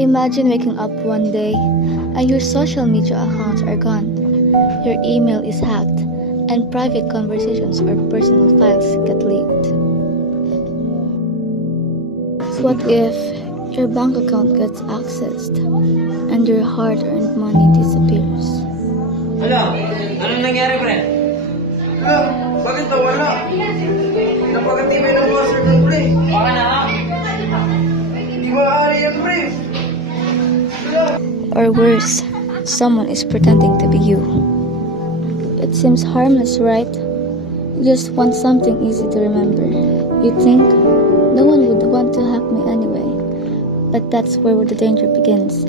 Imagine waking up one day and your social media accounts are gone. Your email is hacked and private conversations or personal files get leaked. What if your bank account gets accessed and your hard-earned money disappears? Ano? Anong nangyari, pre? Bakit nawala? Napakatibay ng password ng pre. Baka na. Hindi maaari yan, pre. Or worse, someone is pretending to be you. It seems harmless, right? You just want something easy to remember. You think, no one would want to hack me anyway. But that's where the danger begins.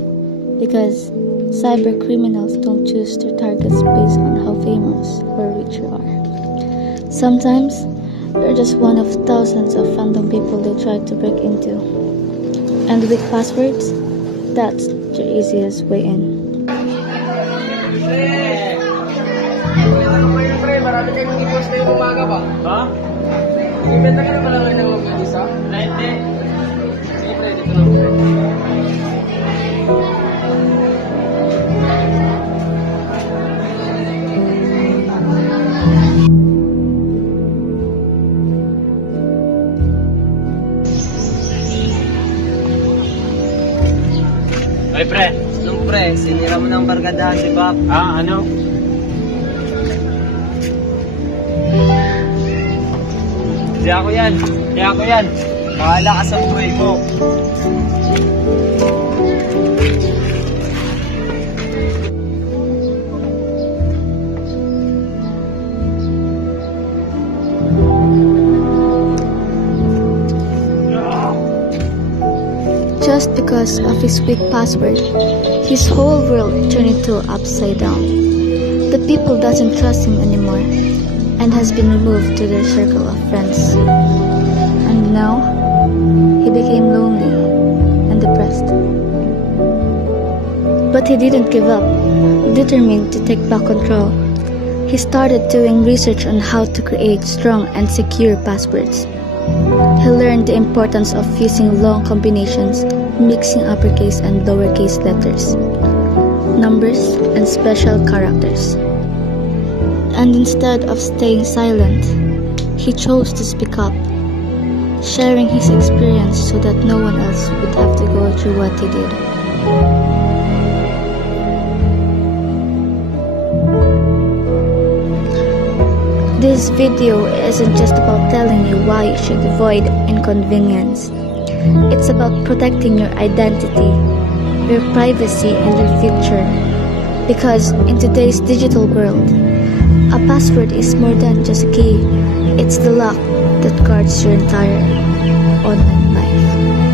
Because cyber criminals don't choose their targets based on how famous or rich you are. Sometimes, you're just one of thousands of random people they try to break into. And with passwords, that's your easiest way in. Pre, marami kayong i-post ngayong umaga ba? Ha? Ibenta ka na pala ngayon ng mag-isa? Hindi. Sige, pre, dito lang. Ay, pre. Nung pre, sinira mo ng barkadahan si Bap. Ah, ano? Di ako yan. Di ako yan. Bahala ka sa buhay mo. Just because of his weak password, his whole world turned into upside down. The people doesn't trust him anymore and has been removed to their circle of friends. And now, he became lonely and depressed. But he didn't give up, determined to take back control. He started doing research on how to create strong and secure passwords. He learned the importance of using long combinations, mixing uppercase and lowercase letters, numbers, and special characters. And instead of staying silent, he chose to speak up, sharing his experience so that no one else would have to go through what he did. This video isn't just about telling you why you should avoid inconvenience. It's about protecting your identity, your privacy, and your future. Because in today's digital world, a password is more than just a key. It's the lock that guards your entire online life.